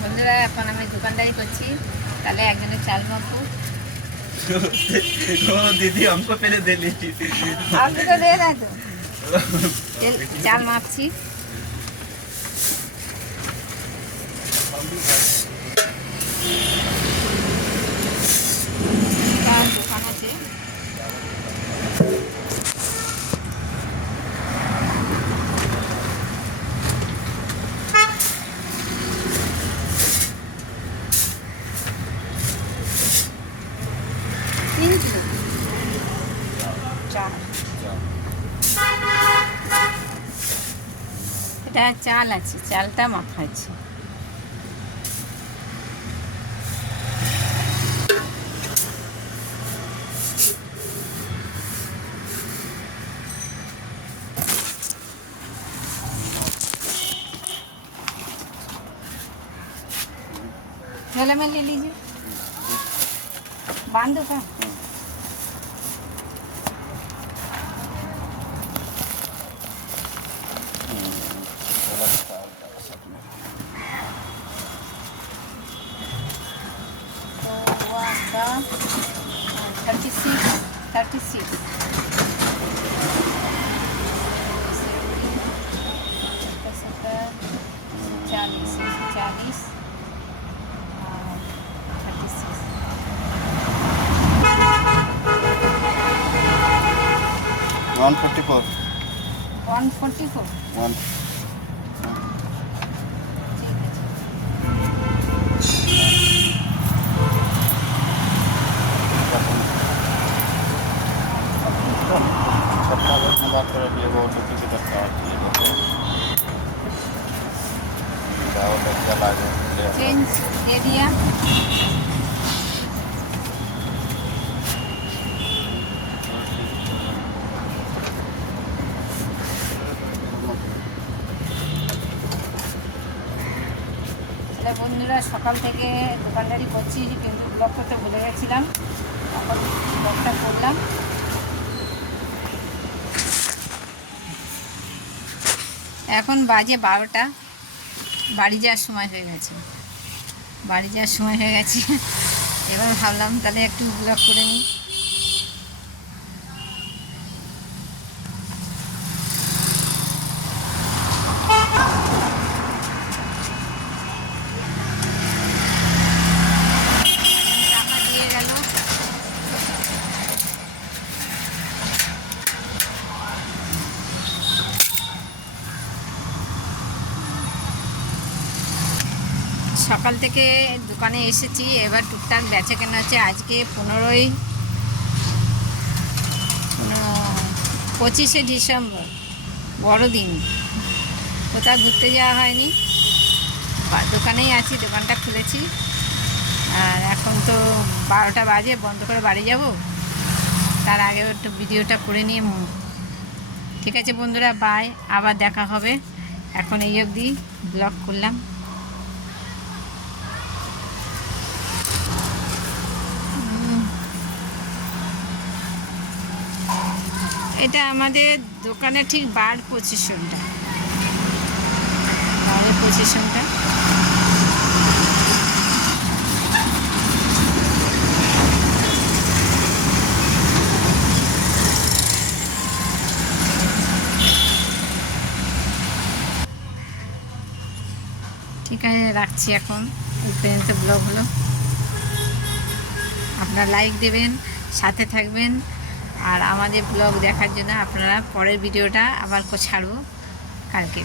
বন্ধুরা এখন আমি দোকানদারি করছি, তাহলে একজনের চাল মাপু। দিদি हमको पहले दे लीजिए। আপনি তো দেয় না তো, চাল মাপছি। দোকান আছে, এটা চাল আছে, চালটা মাখাচ্ছি। झोले में ले लीजिए, बांधो का। तो वो आपका 36 40 40 144 144 1 बात कर रही है वो तो किसी तरह का चेंज दे दिया। বন্ধুরা সকাল থেকে দোকানদারি করছি, কিন্তু ব্লগ করতে ভুলে গেছিলাম, এখন ব্লগটা করলাম। এখন বাজে 12টা, বাড়ি যাওয়ার সময় হয়ে গেছে, এবার ভাবলাম তাহলে একটু ব্লগ করে নিই। সকাল থেকে দোকানে এসেছি, এবার টুকটাক বেচা কেনা হচ্ছে। আজকে 25শে ডিসেম্বর, বড়দিন। কোথাও ঘুরতে যাওয়া হয়নি, দোকানেই আছি, দোকানটা খুলেছি। আর এখন তো 12টা বাজে, বন্ধ করে বাড়ি যাব, তার আগে একটু ভিডিওটা করে নিয়ে। ঠিক আছে বন্ধুরা, বাই, আবার দেখা হবে। এখন এই অবধি ব্লগ করলাম। এটা আমাদের দোকানে ঠিক বার পজিশনটা। ঠিক আছে, রাখছি এখন। এই পর্যন্ত ব্লগ হলো। আপনারা লাইক দেবেন, সাথে থাকবেন, আর আমাদের ব্লগ দেখার জন্য আপনারা পরের ভিডিওটা আবার ছাড়বো কালকে।